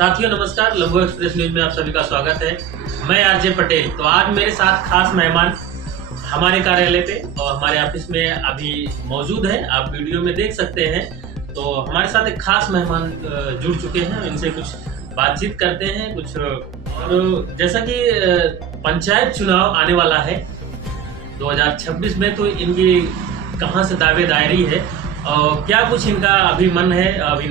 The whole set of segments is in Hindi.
साथियों नमस्कार, लंबो एक्सप्रेस न्यूज में आप सभी का स्वागत है। मैं आरजे पटेल। तो आज मेरे साथ खास मेहमान हमारे कार्यालय पे और हमारे ऑफिस में अभी मौजूद है, आप वीडियो में देख सकते हैं। तो हमारे साथ एक खास मेहमान जुड़ चुके हैं, इनसे कुछ बातचीत करते हैं कुछ। और जैसा कि पंचायत चुनाव आने वाला है 2026 में, तो इनकी कहाँ से दावेदारी है और क्या कुछ इनका अभी मन है। अभी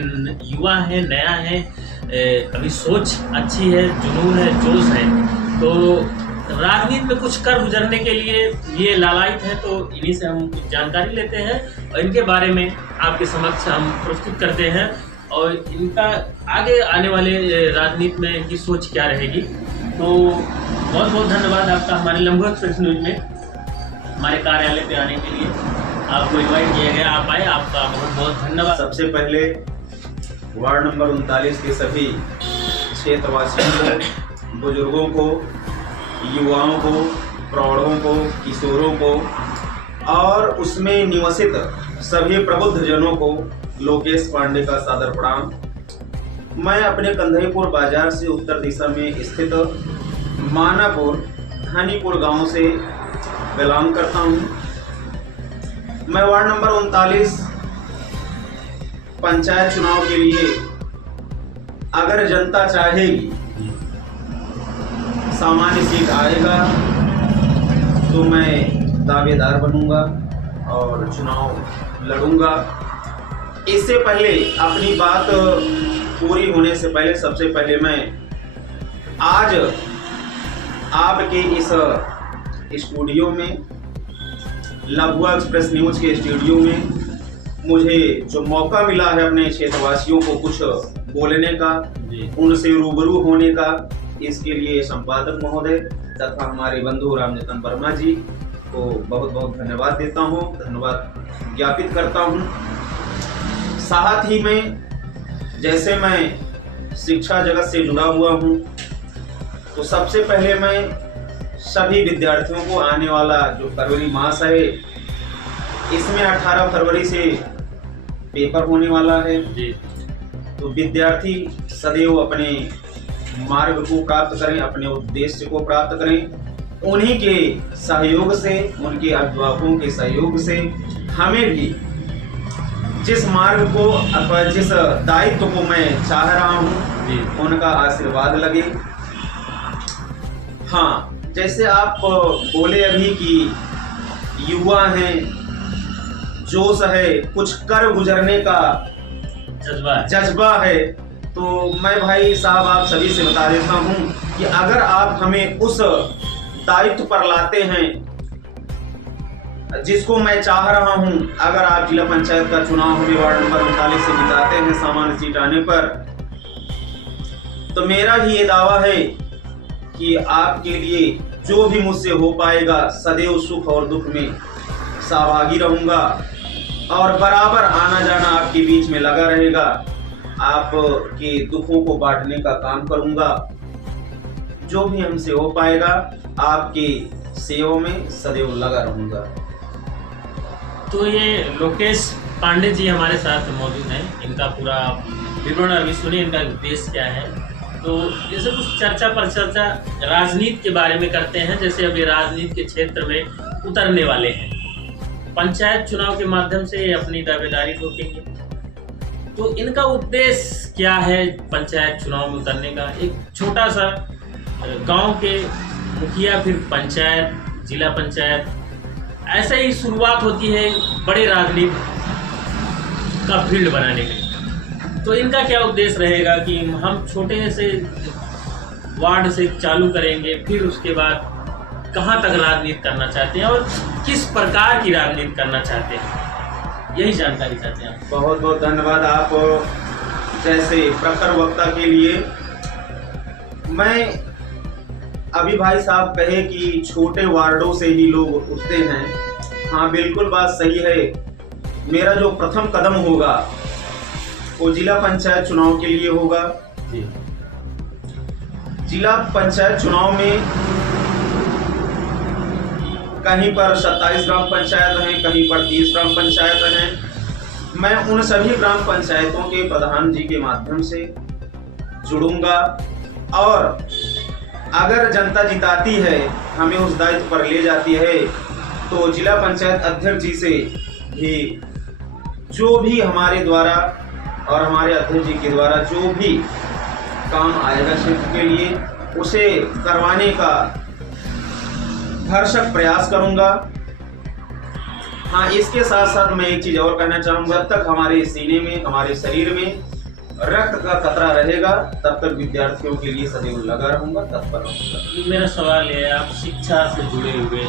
युवा है, नया है, अभी सोच अच्छी है, जुनून है, जोश है। तो राजनीति में कुछ कर गुजरने के लिए ये लालायित है। तो इन्हीं से हम कुछ जानकारी लेते हैं और इनके बारे में आपके समक्ष हम प्रस्तुत करते हैं और इनका आगे आने वाले राजनीति में इनकी सोच क्या रहेगी। तो बहुत बहुत धन्यवाद आपका हमारे लंबो एक्सप्रेस न्यूज में हमारे कार्यालय पे आने के लिए। आपको इन्वाइट किया गया, आप आए, आपका बहुत बहुत धन्यवाद। सबसे पहले वार्ड नंबर 39 के सभी क्षेत्रवासियों को, बुजुर्गों को, युवाओं को, प्रौढ़ों को, किशोरों को और उसमें निवसित सभी प्रबुद्ध जनों को लोकेश पांडे का सादर प्रणाम। मैं अपने कंधईपुर बाजार से उत्तर दिशा में स्थित मानापुर धनीपुर गांव से बिलोंग करता हूं। मैं वार्ड नंबर 39 पंचायत चुनाव के लिए अगर जनता चाहेगी, सामान्य सीट आएगा तो मैं दावेदार बनूंगा और चुनाव लड़ूंगा। इससे पहले अपनी बात पूरी होने से पहले सबसे पहले मैं आज आपके इस स्टूडियो में, लंबो एक्सप्रेस न्यूज के स्टूडियो में मुझे जो मौका मिला है अपने क्षेत्रवासियों को कुछ बोलने का, उनसे रूबरू होने का, इसके लिए संपादक महोदय तथा हमारे बंधु रामजतन वर्मा जी को बहुत बहुत धन्यवाद देता हूँ, धन्यवाद ज्ञापित करता हूँ। साथ ही में जैसे मैं शिक्षा जगत से जुड़ा हुआ हूँ, तो सबसे पहले मैं सभी विद्यार्थियों को आने वाला जो फरवरी मास है, इसमें 18 फरवरी से पेपर होने वाला है जी। तो विद्यार्थी सदैव अपने मार्ग को प्राप्त करें, अपने उद्देश्य को प्राप्त करें। उन्हीं के सहयोग से, उनके अभिभावकों के सहयोग से हमें भी जिस मार्ग को अथवा जिस दायित्व को मैं चाह रहा हूँ, उनका आशीर्वाद लगे। हाँ, जैसे आप बोले अभी कि युवा हैं, जोश है, कुछ कर गुजरने का जज्बा है, तो मैं भाई साहब आप सभी से बता देता हूं कि अगर आप हमें उस दायित्व पर लाते हैं जिसको मैं चाह रहा हूं, अगर आप जिला पंचायत का चुनाव हमें वार्ड नंबर 39 से जिताते हैं सामान्य सीट आने पर, तो मेरा भी ये दावा है कि आपके लिए जो भी मुझसे हो पाएगा, सदैव सुख और दुख में सहभागी रहूंगा और बराबर आना जाना आपके बीच में लगा रहेगा। आपके दुखों को बांटने का काम करूंगा। जो भी हमसे हो पाएगा, आपकी सेवा में सदैव लगा रहूंगा। तो ये लोकेश पांडे जी हमारे साथ मौजूद हैं। इनका पूरा विवरण अभी सुनिए, इनका उद्देश्य क्या है। तो जैसे कुछ चर्चा पर चर्चा राजनीति के बारे में करते हैं। जैसे अभी राजनीति के क्षेत्र में उतरने वाले हैं, पंचायत चुनाव के माध्यम से अपनी दावेदारी ठोकेंगे। तो इनका उद्देश्य क्या है पंचायत चुनाव में उतरने का? एक छोटा सा गांव के मुखिया, फिर पंचायत, जिला पंचायत, ऐसे ही शुरुआत होती है बड़े राजनीति का फील्ड बनाने के। तो इनका क्या उद्देश्य रहेगा कि हम छोटे से वार्ड से चालू करेंगे, फिर उसके बाद कहाँ तक राजनीति करना चाहते हैं और किस प्रकार की राजनीति करना चाहते हैं, यही जानकारी चाहते हैं। बहुत बहुत धन्यवाद आप जैसे प्रखर वक्ता के लिए। मैं अभी भाई साहब कहे कि छोटे वार्डों से ही लोग उठते हैं। हाँ, बिल्कुल बात सही है। मेरा जो प्रथम कदम होगा वो जिला पंचायत चुनाव के लिए होगा जी। जिला पंचायत चुनाव में कहीं पर 27 ग्राम पंचायत हैं, कहीं पर 30 ग्राम पंचायत हैं। मैं उन सभी ग्राम पंचायतों के प्रधान जी के माध्यम से जुड़ूंगा और अगर जनता जिताती है, हमें उस दायित्व पर ले जाती है, तो जिला पंचायत अध्यक्ष जी से भी जो भी हमारे द्वारा और हमारे अध्यक्ष जी के द्वारा जो भी काम आएगा क्षेत्र के लिए, उसे करवाने का भरसक प्रयास करूंगा। हाँ, इसके साथ साथ मैं एक चीज और कहना चाहूंगा, जब तक हमारे सीने में, हमारे शरीर में रक्त का कतरा रहेगा, तब तक विद्यार्थियों के लिए सदैव लगा रहूंगा, तत्पर रहूंगा। मेरा सवाल है, आप शिक्षा से जुड़े हुए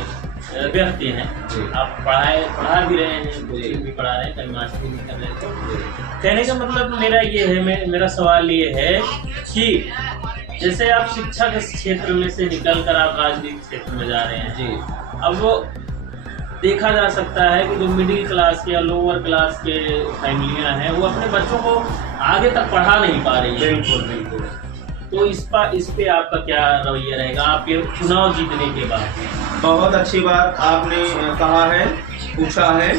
व्यक्ति हैं, आप पढ़ा भी रहे हैं, कोचिंग भी पढ़ा रहे हैं, कहीं मास्टरी भी कर रहे हैं। कहने का मतलब मेरा ये है, मेरा सवाल ये है कि जैसे आप शिक्षा के क्षेत्र में से निकल कर आप राजनीतिक क्षेत्र में जा रहे हैं जी, अब वो देखा जा सकता है कि जो मिडिल क्लास के या लोअर क्लास के फैमिलियां हैं, वो अपने बच्चों को आगे तक पढ़ा नहीं पा रही है। बिल्कुल बिल्कुल। तो इस पे आपका क्या रवैया रहेगा आपके चुनाव जीतने के बाद? बहुत अच्छी बात आपने कहा है, पूछा है।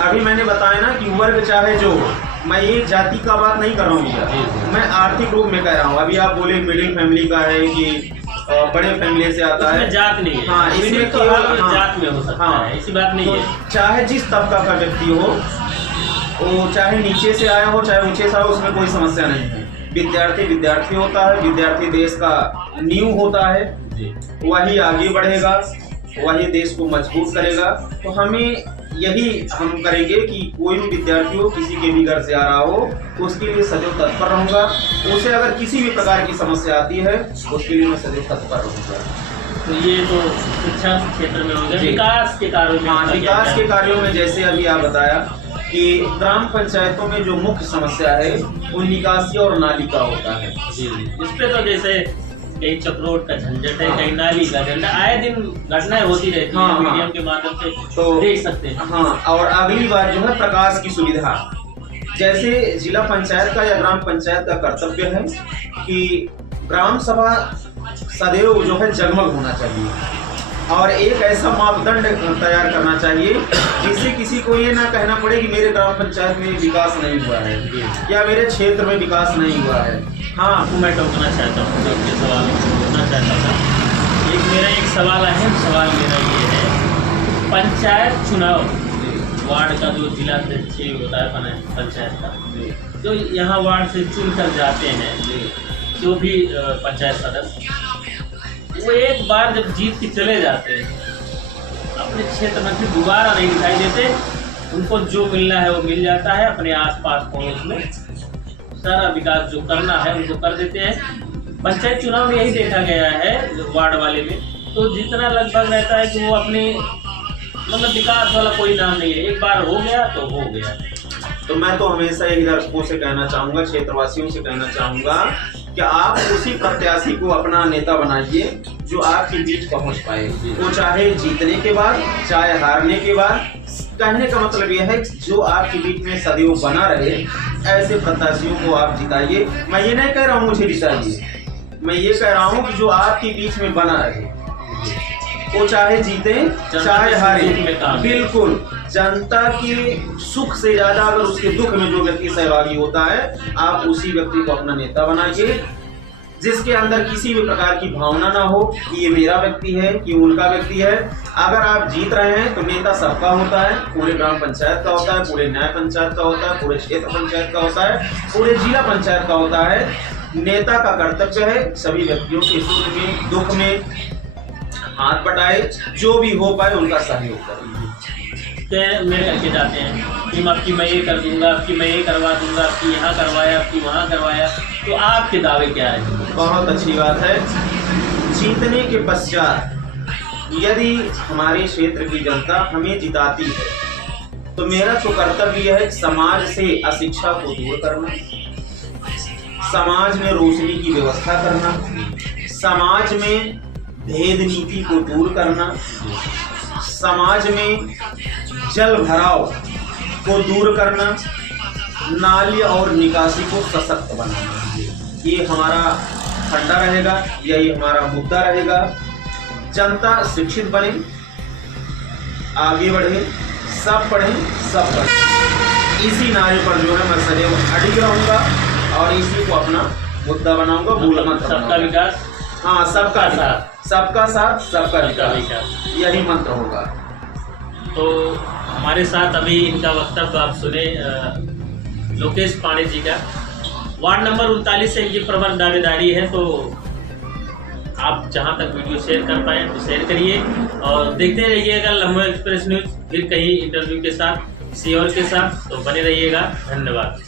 अभी मैंने बताया ना कि वर्ग चाहे जो हो, मैं ये जाति का बात नहीं कर रहा हूँ भैया, मैं आर्थिक रूप में कह रहा हूँ। अभी आप बोले मिडिल फैमिली का है कि बड़े फैमिली से आता है, जात नहीं है। हाँ, इसमें केवल जात में हो सकता है, ऐसी बात नहीं तो है। चाहे जिस तबका का व्यक्ति हो, वो चाहे नीचे से आया हो चाहे ऊंचे से आया हो, उसमें कोई समस्या नहीं है। विद्यार्थी विद्यार्थी होता है, विद्यार्थी देश का नींव होता है, वही आगे बढ़ेगा, वही देश को मजबूत करेगा। तो हमें यही हम करेंगे कि कोई भी विद्यार्थी हो, किसी के भी घर से आ रहा हो, उसके लिए सदैव तत्पर रहूंगा। उसे अगर किसी भी प्रकार की समस्या आती है, उसके लिए मैं सदैव तत्पर रहूंगा। तो ये तो शिक्षा क्षेत्र में हो गया। विकास के कार्यों में, हाँ, विकास के कार्यों में जैसे अभी आप बताया कि ग्राम पंचायतों में जो मुख्य समस्या है वो निकासी और नाली का होता है। जी, इस पे तो जैसे कहीं चक्रोट का झंझट है, कहीं नाली का झंझट, आए दिन घटनाएं होती रहती हैं, मीडिया के माध्यम से तो देख सकते हैं। हाँ, और अगली बात जो है प्रकाश की सुविधा, जैसे जिला पंचायत का या ग्राम पंचायत का कर्तव्य है कि ग्राम सभा सदैव जो है जगमग होना चाहिए और एक ऐसा मापदंड तैयार करना चाहिए जिससे किसी को ये ना कहना पड़े कि मेरे ग्राम पंचायत में विकास नहीं हुआ है या मेरे क्षेत्र में विकास नहीं हुआ है। हाँ, आपको मैं टोकना चाहता हूँ, आपके सवाल पूछना चाहता था। एक सवाल अहम सवाल मेरा ये है, पंचायत चुनाव, वार्ड का जो जिला अध्यक्ष होता है पंचायत का, जो यहाँ वार्ड से चुन कर जाते हैं जो भी पंचायत सदस्य, वो एक बार जब जीत के चले जाते हैं अपने क्षेत्र में, फिर दोबारा नहीं दिखाई देते। उनको जो मिलना है वो मिल जाता है, अपने आसपास पड़ोस में सारा विकास जो करना है उनको कर देते हैं। पंचायत चुनाव में यही देखा गया है वार्ड वाले में, तो जितना लगभग रहता है कि वो अपने मतलब विकास वाला कोई नाम नहीं है, एक बार हो गया तो हो गया। तो मैं तो हमेशा यही दर्शकों से कहना चाहूँगा, क्षेत्रवासियों से कहना चाहूँगा कि आप उसी प्रत्याशी को अपना नेता बनाइए जो आपके बीच पहुंच पाए, वो चाहे जीतने के बाद चाहे हारने के बाद। कहने का मतलब यह है जो आपके बीच में सदैव बना रहे, ऐसे प्रत्याशियों को आप जिताइए। मैं ये नहीं कह रहा हूँ मुझे जिताइए, मैं ये कह रहा हूँ कि जो आपके बीच में बना रहे, वो चाहे जीते चाहे हारे, बिल्कुल जनता के सुख से ज्यादा अगर उसके दुख में जो व्यक्ति सहभागी होता है, आप उसी व्यक्ति को अपना नेता बनाइए जिसके अंदर किसी भी प्रकार की भावना ना हो कि ये मेरा व्यक्ति है कि उनका व्यक्ति है। अगर आप जीत रहे हैं तो नेता सबका होता है, पूरे ग्राम पंचायत का होता है, पूरे न्याय पंचायत का होता है, पूरे क्षेत्र पंचायत का होता है, पूरे जिला पंचायत का होता है। नेता का कर्तव्य है सभी व्यक्तियों के सुख में दुख में हाथ बटाए, जो भी हो पाए उनका सहयोग करें। मेरे करके जाते हैं कि आपकी मैं ये कर दूंगा, आपकी मैं ये करवा दूंगा, आपकी यहाँ करवाया, आपकी वहाँ करवाया, तो आपके दावे क्या है? बहुत अच्छी बात है। जीतने के पश्चात यदि हमारे क्षेत्र की जनता हमें जिताती है तो मेरा तो कर्तव्य है समाज से अशिक्षा को दूर करना, समाज में रोशनी की व्यवस्था करना, समाज में भेद नीति को दूर करना, समाज में जल भराव को दूर करना, नाली और निकासी को सशक्त बनाना। ये हमारा फंडा रहेगा, यही हमारा मुद्दा रहेगा। जनता शिक्षित बने, आगे बढ़े, सब पढ़े सब बढ़े, इसी नारे पर जो है मैं सदैव अडिग रहूंगा और इसी को अपना मुद्दा बनाऊंगा, मूल मंत्र सबका बनाऊंगा। विकास, हाँ, सबका साथ। सबका साथ, सबका सबका विकास, विकास। यही मंत्र होगा। तो हमारे साथ अभी इनका वक्तव्य आप सुने लोकेश पांडे जी का। वार्ड नंबर 39 से इनकी प्रबल दावेदारी है, तो आप जहां तक वीडियो शेयर कर पाए तो शेयर करिए और देखते रहिएगा लम्बो एक्सप्रेस न्यूज, फिर कहीं इंटरव्यू के साथ किसी और के साथ, तो बने रहिएगा। धन्यवाद।